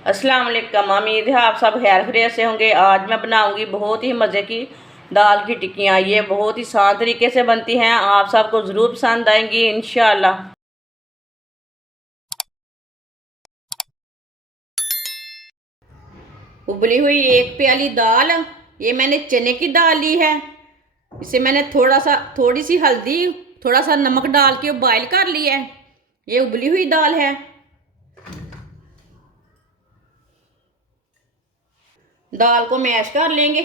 अस्सलाम वालेकुम। उम्मीद है आप सब खैर खैरियत से होंगे। आज मैं बनाऊंगी बहुत ही मज़े की दाल की टिक्कियाँ। ये बहुत ही आसान तरीके से बनती हैं, आप सबको ज़रूर पसंद आएंगी इंशाल्लाह। उबली हुई एक प्याली दाल, ये मैंने चने की दाल ली है। इसे मैंने थोड़ी सी हल्दी, थोड़ा सा नमक डाल के बॉयल कर लिया है। ये उबली हुई दाल है। दाल को मैश कर लेंगे।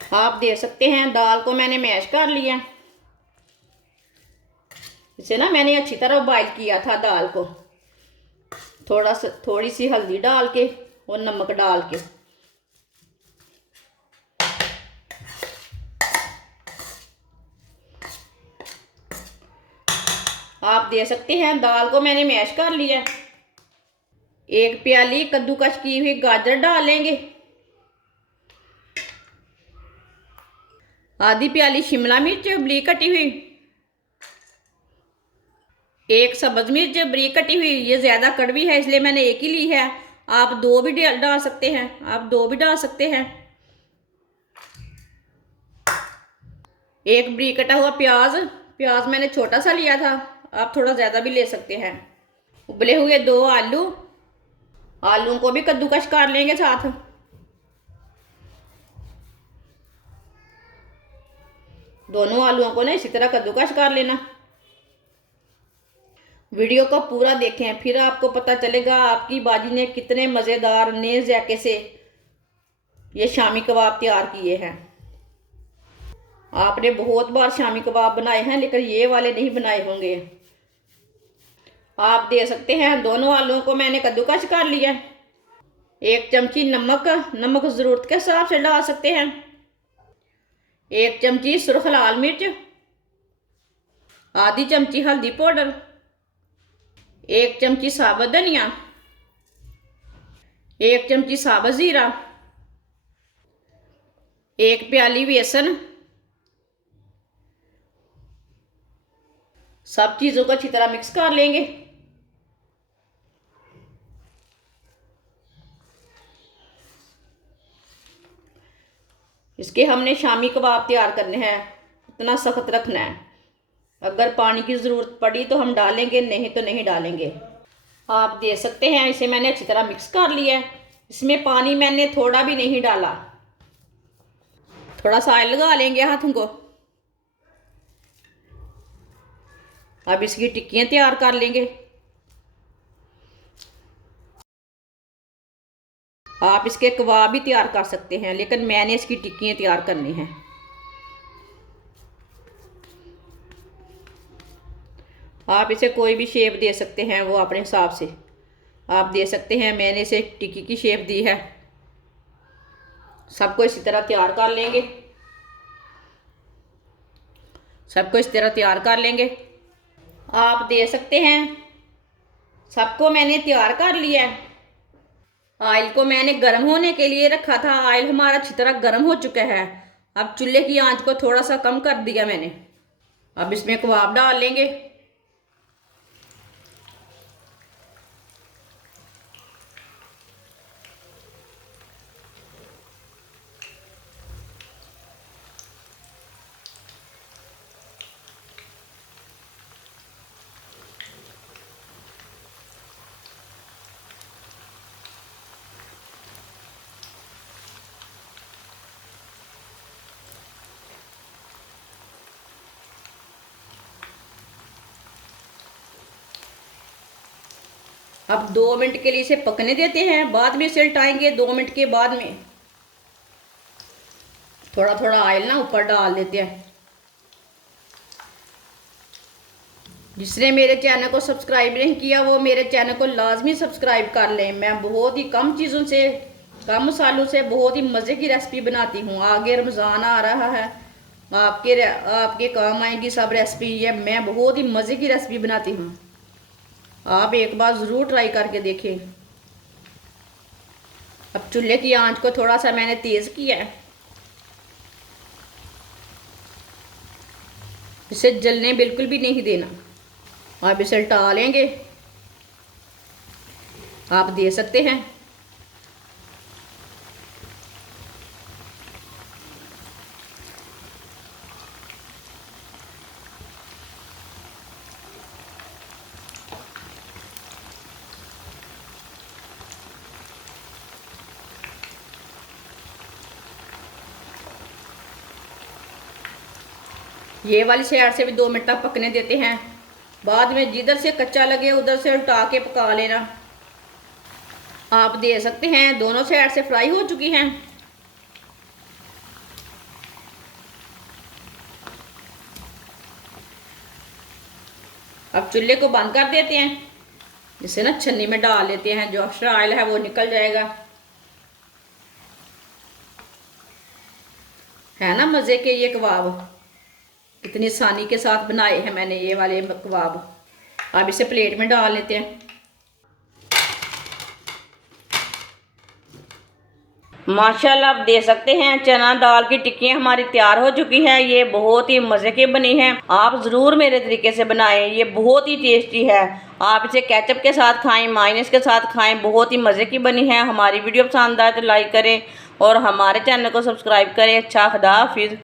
आप देख सकते हैं दाल को मैंने मैश कर लिया। इसे ना मैंने अच्छी तरह बॉयल किया था दाल को, थोड़ी सी हल्दी डाल के और नमक डाल के। आप देख सकते हैं दाल को मैंने मैश कर लिया। एक प्याली कद्दूकस की हुई गाजर डालेंगे। आधी प्याली शिमला मिर्च बारीक कटी हुई। एक सब्ज मिर्च बारीक कटी हुई। ये ज़्यादा कड़वी है इसलिए मैंने एक ही ली है। आप दो भी डाल सकते हैं, एक बारीक कटा हुआ प्याज। प्याज मैंने छोटा सा लिया था, आप थोड़ा ज़्यादा भी ले सकते हैं। उबले हुए दो आलू। आलूओं को भी कद्दूकस कर लेंगे साथ। दोनों आलूओं को ना इसी तरह कद्दूकस कर लेना। वीडियो को पूरा देखें, फिर आपको पता चलेगा आपकी बाजी ने कितने मज़ेदार नए जायके से ये शामी कबाब तैयार किए हैं। आपने बहुत बार शामी कबाब बनाए हैं लेकिन ये वाले नहीं बनाए होंगे। आप दे सकते हैं दोनों आलूओं को मैंने कद्दूकस कर लिया। एक चमची नमक ज़रूरत के हिसाब से डाल सकते हैं। एक चमची सुर्ख लाल मिर्च। आधी चमची हल्दी पाउडर। एक चमची साबुत धनिया। एक चमची साबुत ज़ीरा। एक प्याली बेसन। सब चीज़ों को अच्छी तरह मिक्स कर लेंगे। इसके हमने शामी कबाब तैयार करने हैं, इतना सख्त रखना है। अगर पानी की ज़रूरत पड़ी तो हम डालेंगे, नहीं तो नहीं डालेंगे। आप दे सकते हैं इसे मैंने अच्छी तरह मिक्स कर लिया है। इसमें पानी मैंने थोड़ा भी नहीं डाला। थोड़ा सा ऑयल लगा लेंगे हाथों को। अब इसकी टिक्कियाँ तैयार कर लेंगे। आप इसके कबाब भी तैयार कर सकते हैं लेकिन मैंने इसकी टिक्कियाँ तैयार करनी हैं। आप इसे कोई भी शेप दे सकते हैं, वो अपने हिसाब से आप दे सकते हैं। मैंने इसे टिक्की की शेप दी है। सबको इसी तरह तैयार कर लेंगे। आप दे सकते हैं। सबको मैंने तैयार कर लिया है। ऑयल को मैंने गर्म होने के लिए रखा था। ऑयल हमारा अच्छी तरह गर्म हो चुका है। अब चूल्हे की आंच को थोड़ा सा कम कर दिया मैंने। अब इसमें कबाब डाल लेंगे। अब 2 मिनट के लिए इसे पकने देते हैं, बाद में इसे उल्टाएंगे 2 मिनट के बाद में। थोड़ा थोड़ा ऑयल ना ऊपर डाल देते हैं। जिसने मेरे चैनल को सब्सक्राइब नहीं किया वो मेरे चैनल को लाजमी सब्सक्राइब कर लें। मैं बहुत ही कम चीज़ों से, कम मसालों से बहुत ही मज़े की रेसिपी बनाती हूँ। आगे रमज़ान आ रहा है, आपके काम आएगी सब रेसिपी। ये मैं बहुत ही मज़े की रेसिपी बनाती हूँ, आप एक बार ज़रूर ट्राई करके देखें। अब चूल्हे की आंच को थोड़ा सा मैंने तेज़ किया है। इसे जलने बिल्कुल भी नहीं देना। अब इसे उल्टा लेंगे, आप दे सकते हैं। ये वाली साइड से भी 2 मिनट तक पकने देते हैं। बाद में जिधर से कच्चा लगे उधर से उल्टा के पका लेना। आप दे सकते हैं, दोनों साइड से फ्राई हो चुकी हैं। अब चूल्हे को बंद कर देते हैं। इसे ना छन्नी में डाल लेते हैं, जो एक्स्ट्रा ऑयल है वो निकल जाएगा। है ना मज़े के ये कबाब, कितनी आसानी के साथ बनाए हैं मैंने ये वाले कबाब। अब इसे प्लेट में डाल लेते हैं। माशाल्लाह आप दे सकते हैं, चना दाल की टिक्कियाँ हमारी तैयार हो चुकी है। ये बहुत ही मज़े की बनी है, आप ज़रूर मेरे तरीके से बनाएं, ये बहुत ही टेस्टी है। आप इसे केचप के साथ खाएं, मायोनीज के साथ खाएं, बहुत ही मज़े की बनी है। हमारी वीडियो पसंद आए तो लाइक करें और हमारे चैनल को सब्सक्राइब करें। अच्छा, खुदा हाफिज़।